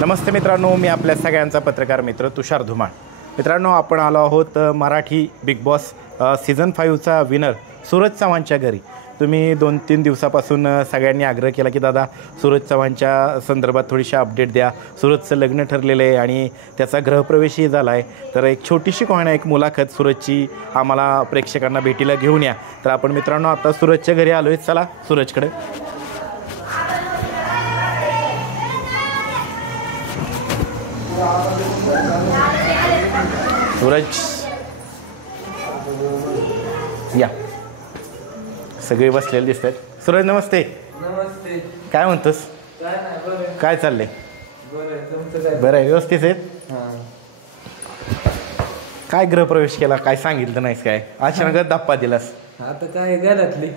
नमस्ते मित्रांनो, मी आपल्या सगळ्यांचा पत्रकार मित्र तुषार धुमाळ. मित्रांनो, आपण आलो आहोत मराठी बिग बॉस सीझन 5चा विनर सूरज चव्हाणच्या घरी. तुम्ही 2-3 दिवसापासून सगळ्यांनी आग्रह केला की दादा सूरज चव्हाणच्या संदर्भात थोडीशी अपडेट द्या. सूरजचं लग्न ठरलेलं आहे आणि त्याचा गृहप्रवेशही झाला आहे. तर एक छोटीशी कोणा एक मुलाखत सूरजची आम्हाला प्रेक्षकांना भेटीला घेऊन या. तर आपण मित्रांनो आता सूरजच्या घरी आलो आहे. चला सूरजकडे. सूरज या, सगळे बसलेले दिसत आहेत. सूरज नमस्ते. नमस्ते. काय म्हणतोस? काय चाललंय? बरं आहे, व्यवस्थित आहेत. काय गृहप्रवेश केला, काय सांगितलं नाहीस? काय अचानक धप्पा दिलास? आता काय घरातली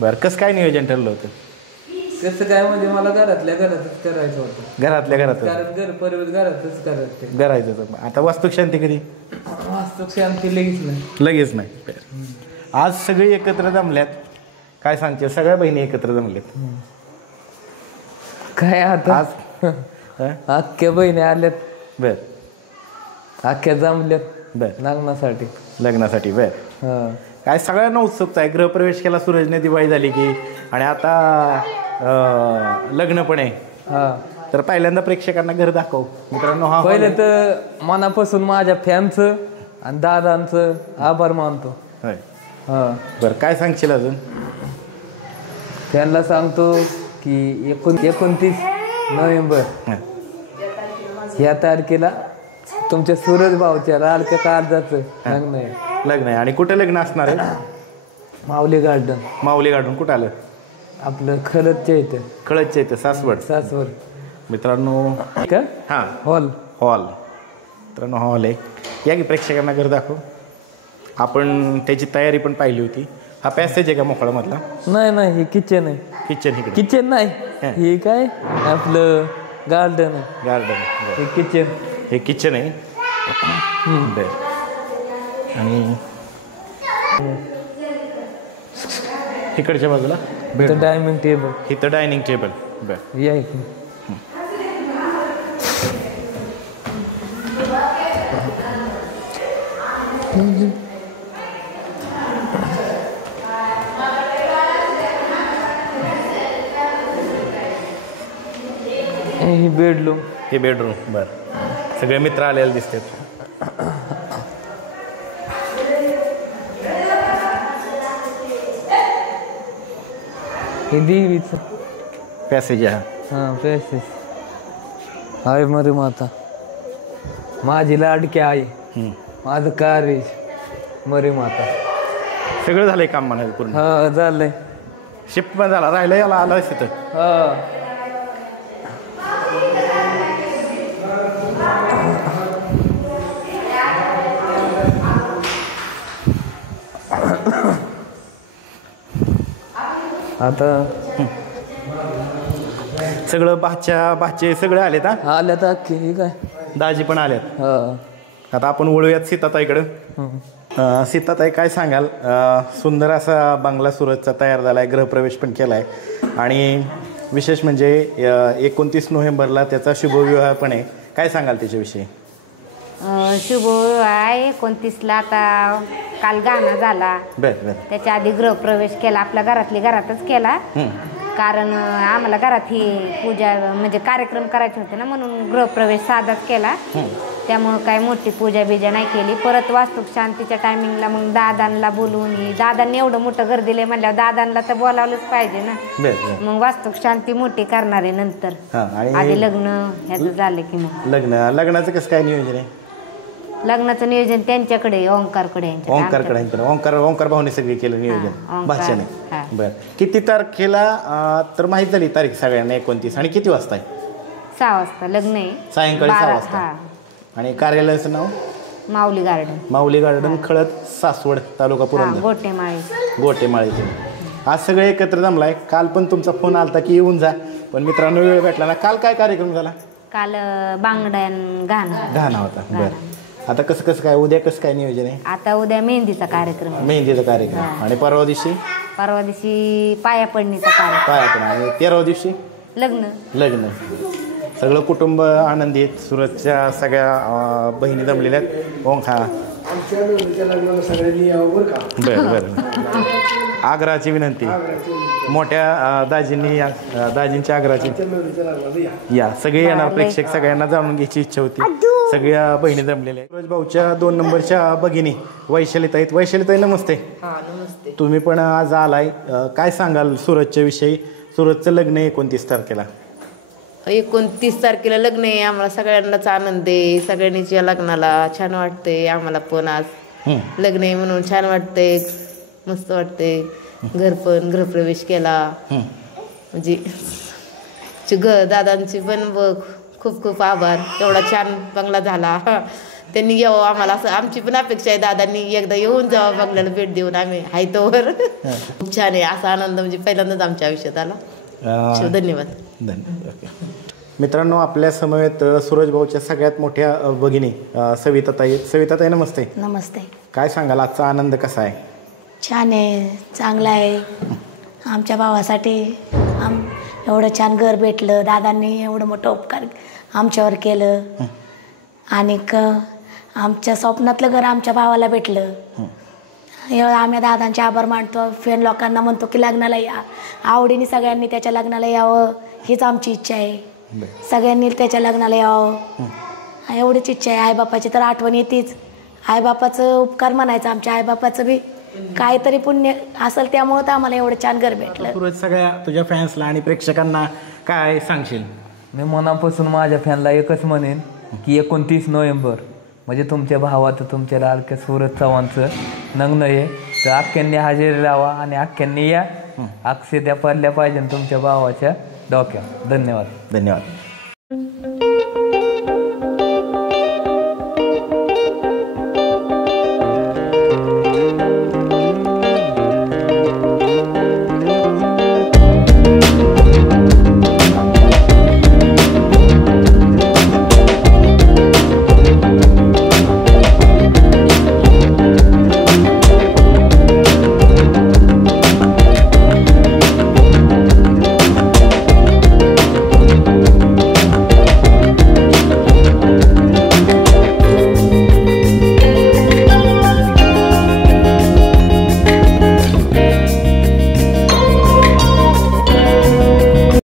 बरं, कसं काय नियोजन ठरलं होतं? कसं काय म्हणजे मला घरातल्या घरातच करायचं होतं. घरातल्या घरात कारण घर परिवार घरातच करायचं. करायचं. आता वास्तुशांती कधी? वास्तुशांती लगेच नाही. लगेच नाही. आज सगळे एकत्र जमल्यात. काय सांगते, सगळ्या बहिणी एकत्र जमल्यात. काय आता आज अख्ख्या बहिणी आल्यात. बर, अख्ख्या जमल्यात. बर, लग्नासाठी. बर. काय सगळ्यांना उत्सुकता आहे. गृहप्रवेश केला सूरजने, दिवाळी झाली की, आणि आता लग्न पण आहे. तर पहिल्यांदा प्रेक्षकांना घर दाखव मित्रांनो. हा पहिले तर मनापासून माझ्या फॅनचं आणि दादांचं आभार मानतो. बरं, काय सांगशील अजून? त्यांना सांगतो की 29 नोव्हेंबर या तारखेला तुमच्या सूरज भाऊच्या लाडक्या काळजाचं लग्न आहे. आणि कुठे लग्न असणार आहे? माऊली गार्डन. कुठं आलं? आपलं खळदच्या इथं. सासवड. मित्रांनो हां, हॉल. मित्रांनो हॉल आहे. या की प्रेक्षकांना घर दाखव. आपण त्याची तयारी पण पाहिली होती. हा पॅसेज आहे का मोकळा मधला? नाही, हे किचन आहे. किचन नाही, हे काय आपलं गार्डन आहे. हे किचन आहे. आणि इकडच्या बाजूला डायनिंग टेबल. इथं डायनिंग टेबल. बर, या हे बेडरूम. बर, सगळे मित्र आलेले दिसतात. हे देवीचं पॅसेज आहे. पॅसेज आहे. मरे माता माझी लाडकी आई, माझं कार्य मरे माता. सगळं झालंय काम म्हणायचं पूर्ण. झालंय. शिफ्ट पण झाला, राहिलं याला आलं तिथं. आता सगळं बाचे सगळे आलेत. आल्यात अख्खे. काय दाजी पण आल्यात. आता आपण वळूयात सीताताईकडं. सीताताई, काय सांगाल? सुंदर असा बंगला सूरजचा तयार झाला आहे, गृहप्रवेश पण केला आहे, आणि विशेष म्हणजे 29 नोव्हेंबरला त्याचा शुभविवाह पण आहे. काय सांगाल त्याच्याविषयी? शुभविवाह 29ला. आता काल गाणं झाला. त्याच्या आधी गृहप्रवेश केला. आपल्या घरातच केला. कारण आम्हाला घरात ही पूजा म्हणजे कार्यक्रम करायचे होते ना, म्हणून गृहप्रवेश साधाच केला. त्यामुळं काय मोठी पूजा बिजा नाही केली. परत वास्तुक शांतीच्या टायमिंगला मग दादांना बोलवून, दादांनी एवढं मोठं घर दिलंय म्हणल्यावर दादांना तर बोलावलंच पाहिजे ना. मग वास्तुक शांती मोठी करणार आहे नंतर. आधी लग्न ह्याचं झालं की मग लग्नाचं कसं काय नियोजन आहे? लग्नाचं नियोजन त्यांच्याकडे, ओंकारकडे ओंकार भाऊने सगळे केलं नियोजन भाच्याने. बरं, किती तारखेला तर माहीत झाली तारीख सगळ्यांना? 29. आणि किती वाजता आहे? 6 वाजता लग्न आहे. सायंकाळी 6 वाजता. आणि कार्यालयाचं नाव? माऊली गार्डन, खळद, सासवड, तालुका पुरंदर, गोटेमाळी. आज सगळे एकत्र जमलाय. काल पण तुमचा फोन आलता की येऊन जा, पण मित्रांनो वेळ भेटला ना. काल काय कार्यक्रम झाला? काल बांगड्यान गाणं होता. बरं, आता कसं काय उद्या कसं काय नियोजन आहे? आता उद्या मेहंदीचा कार्यक्रम. आणि परवा दिवशी पाया पडणीचा कार्यक्रम. आणि 13व्या दिवशी लग्न. सगळं कुटुंब आनंदी आहेत. सूरजच्या सगळ्या बहिणी जमलेल्या आहेत. ओंखा बरं बरं. आग्रहाची विनंती मोठ्या दाजींच्या आग्रहाची या सगळे येणार प्रेक्षक सगळ्यांना जाणून घ्यायची इच्छा होती. सगळ्या बहिणी जमलेल्या आहेत. सूरज भाऊच्या 2 नंबरच्या भगिनी वैशालीताई. वैशालीताई नमस्ते. तुम्ही पण आज आलाय, काय सांगाल सूरजच्या विषयी? सूरजचं लग्न 29 तारखेला. 29 तारखेला लग्न आहे. आम्हाला सगळ्यांनाच आनंद आहे. सगळ्यांनीच या लग्नाला छान वाटते. आम्हाला पण आज लग्न आहे म्हणून छान वाटते, मस्त वाटते. गृहप्रवेश केला म्हणजे दादांची पण खूप खूप आभार. एवढा छान बंगला झाला. त्यांनी यावं आम्हाला असं आमची पण अपेक्षा आहे. दादांनी एकदा येऊन जावं बंगल्याला भेट देऊन. आम्ही हाय तोवर खूप छान आहे. असा आनंद म्हणजे पहिल्यांदाच आमच्या आयुष्यात आला. धन्यवाद. धन्यवाद. मित्रांनो, आपल्या समवेत सूरज भाऊच्या सगळ्यात मोठ्या भगिनी सविताताई. सविताताई नमस्ते. नमस्ते. काय सांगाल, आजचा आनंद कसा आहे? छान आहे, चांगला आहे. आमच्या भावासाठी एवढं छान घर भेटलं. दादांनी एवढं मोठं उपकार आमच्यावर केलं आणि आमच्या स्वप्नातलं घर आमच्या भावाला भेटलं. आम्ही दादांचे आभार मानतो. फेन लोकांना म्हणतो की लग्नाला या, आवडीने सगळ्यांनी त्याच्या लग्नाला यावं हीच आमची इच्छा आहे. सगळ्यांनी त्याच्या लग्नाला यावं एवढीच इच्छा आहे. आईबापाची तर आठवण येतेच. आईबापाचं उपकार म्हणायचं. आमच्या आईबापाचं बी काहीतरी पुण्य असेल त्यामुळं तर आम्हाला एवढं छान घर भेटलं. सूरज, सगळ्या तुझ्या फॅन्सला आणि प्रेक्षकांना काय सांगशील? मी मनापासून माझ्या फॅनला एकच म्हणेन की 29 नोव्हेंबर म्हणजे तुमच्या भावाचं, तुमच्या लाडक्या सूरज चव्हाणचं लग्न आहे. तर अख्ख्यांनी हजेरी लावा आणि अख्ख्यांनी या. अक्षय त्या पडल्या पाहिजे तुमच्या भावाच्या डोक्यात. धन्यवाद. धन्यवाद.